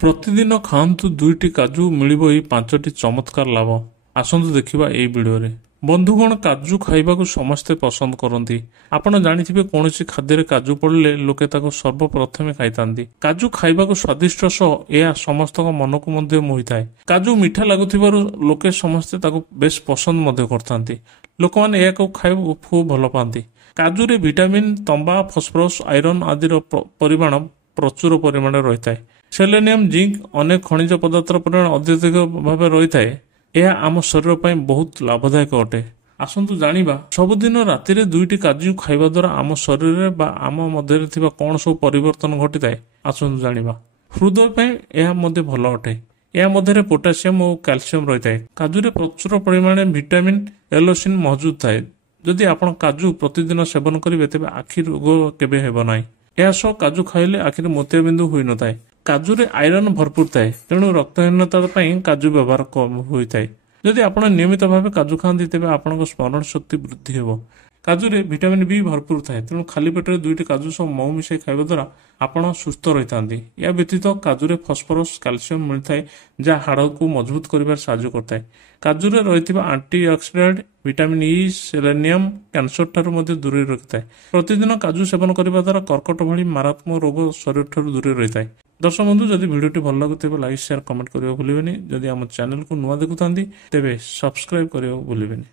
ପ୍ରତିଦିନ ଖାଆନ୍ତୁ 2ଟି କାଜୁ, ମିଳିବ ଏହି 5ଟି ଚମତ୍କାର ଲାଭ। ଆସନ୍ତୁ ଦେଖିବା ଏହି ଭିଡିଓରେ। ବନ୍ଧୁଗଣ, କାଜୁ ଖାଇବାକୁ ସମସ୍ତେ ପସନ୍ଦ କରନ୍ତି। ଆପଣ ଜାଣିଥିବେ କୌଣସି ଖାଦ୍ୟରେ କାଜୁ ପଡ଼ିଲେ ଲୋକେ ତାକୁ ସର୍ବପ୍ରଥମେ ଖାଇଥାନ୍ତି। କାଜୁ ଖାଇବାକୁ ସ୍ୱାଦିଷ୍ଟ ସହ ଏହା ସମସ୍ତଙ୍କ ମନକୁ ମଧ୍ୟ ମୋହିଥାଏ। କାଜୁ ମିଠା ଲାଗୁଥିବାରୁ ଲୋକେ ସମସ୍ତେ ତାକୁ ବେଶ ପସନ୍ଦ ମଧ୍ୟ କରିଥାନ୍ତି। ଲୋକମାନେ ଏହାକୁ ଖାଇବାକୁ ଖୁବ୍ ଭଲ ପାଆନ୍ତି। କାଜୁରେ ଭିଟାମିନ୍, ତମ୍ବା, ଫସ୍ଫରସ୍, ଆଇରନ୍ ଆଦିର ପରିମାଣ ପ୍ରଚୁର ପରିମାଣରେ ରହିଥାଏ। ସେଲେନିୟମ୍, ଜିଙ୍କ୍, ଅନେକ ଖଣିଜ ପଦାର୍ଥର ପରିମାଣ ଅତ୍ୟଧିକ ଭାବେ ରହିଥାଏ। ଏହା ଆମ ଶରୀର ପାଇଁ ବହୁତ ଲାଭଦାୟକ ଅଟେ। ଆସନ୍ତୁ ଜାଣିବା, ସବୁଦିନ ରାତିରେ 2ଟି କାଜୁ ଖାଇବା ଦ୍ୱାରା ଆମ ଶରୀରରେ ବା ଆମ ମଧ୍ୟରେ ଥିବା କ'ଣ ସବୁ ପରିବର୍ତ୍ତନ ଘଟିଥାଏ। ଆସନ୍ତୁ ଜାଣିବା। ହୃଦୟ ପାଇଁ ଏହା ମଧ୍ୟ ଭଲ ଅଟେ। ଏହା ମଧ୍ୟରେ ପୋଟାସିୟମ୍ ଓ କ୍ୟାଲସିୟମ୍ ରହିଥାଏ। କାଜୁରେ ପ୍ରଚୁର ପରିମାଣରେ ଭିଟାମିନ୍ ଏଲୋସିନ୍ ମହଜୁଦ ଥାଏ। ଯଦି ଆପଣ କାଜୁ ପ୍ରତିଦିନ ସେବନ କରିବେ ତେବେ ଆଖି ରୋଗ କେବେ ହେବ ନାହିଁ। ଏହା ସହ କାଜୁ ଖାଇଲେ ଆଖିରେ ମୋତିଆବିନ୍ଦୁ ହୋଇନଥାଏ। କାଜୁରେ ଆଇରନ୍ ଭରପୁର ଥାଏ, ତେଣୁ ରକ୍ତହୀନତା ପାଇଁ କାଜୁ ବ୍ୟବହାର କମ୍ ହୋଇଥାଏ। ଯଦି ଆପଣ ନିୟମିତ ଭାବେ କାଜୁ ଖାଆନ୍ତି ତେବେ ଆପଣଙ୍କ ସ୍ମରଣ ଶକ୍ତି ବୃଦ୍ଧି ହେବ। କାଜୁରେ ଭିଟାମିନ୍ ବି ଭରପୁର ଥାଏ, ତେଣୁ ଖାଲି ପେଟରେ 2ଟି କାଜୁ ସହ ମହୁ ମିଶାଇ ଖାଇବା ଦ୍ୱାରା ଆପଣ ସୁସ୍ଥ ରହିଥାନ୍ତି। ଏହା ବ୍ୟତୀତ କାଜୁରେ ଫସ୍ଫରସ୍, କ୍ୟାଲସିୟମ୍ ମିଳିଥାଏ, ଯାହା ହାଡ଼କୁ ମଜବୁତ କରିବାରେ ସାହାଯ୍ୟ କରିଥାଏ। କାଜୁରେ ରହିଥିବା antioxidant vitamin E, selenium କ୍ୟାନ୍ସରଠାରୁ ମଧ୍ୟ ଦୂରେଇ ରଖିଥାଏ। ପ୍ରତିଦିନ କାଜୁ ସେବନ କରିବା ଦ୍ୱାରା କର୍କଟ ଭଳି ମାରାତ୍ମକ ରୋଗ ଶରୀରଠାରୁ ଦୂରେଇ ରହିଥାଏ। ଦର୍ଶକ ବନ୍ଧୁ, ଯଦି ଭିଡ଼ିଓଟି ଭଲ ଲାଗୁଥିବ ଲାଇକ୍, ସେୟାର, କମେଣ୍ଟ କରିବାକୁ ଭୁଲିବେନି। ଯଦି ଆମ ଚ୍ୟାନେଲକୁ ନୂଆ ଦେଖୁଥାନ୍ତି ତେବେ ସବସ୍କ୍ରାଇବ୍ କରିବାକୁ ଭୁଲିବେନି।